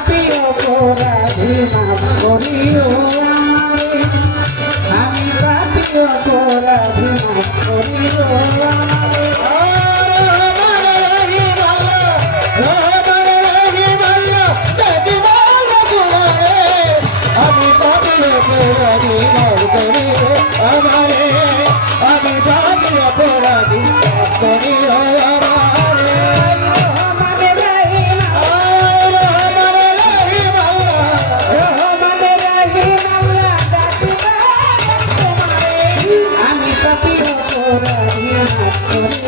পাপি অপরাধী মাফ করিও আমি পাপি অপরাধী মাফ it was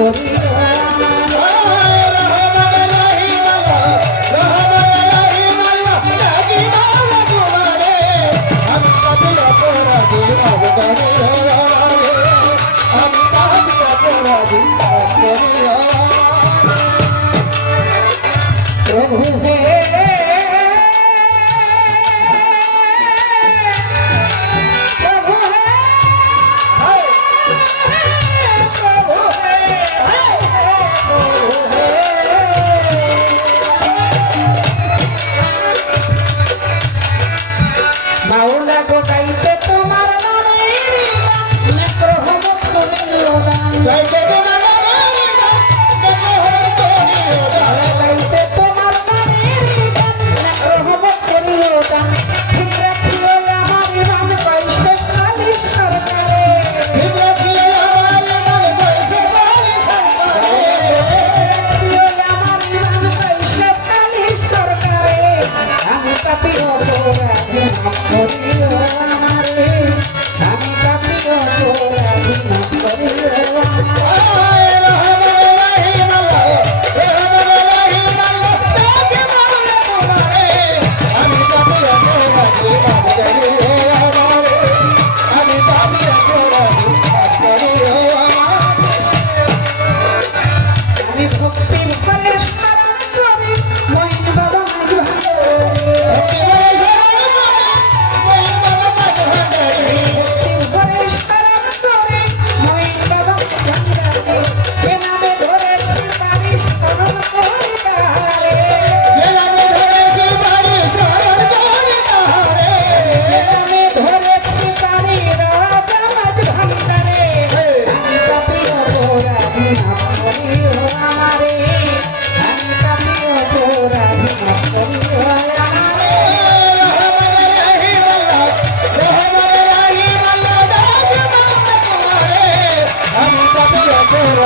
Thank you. Thank you.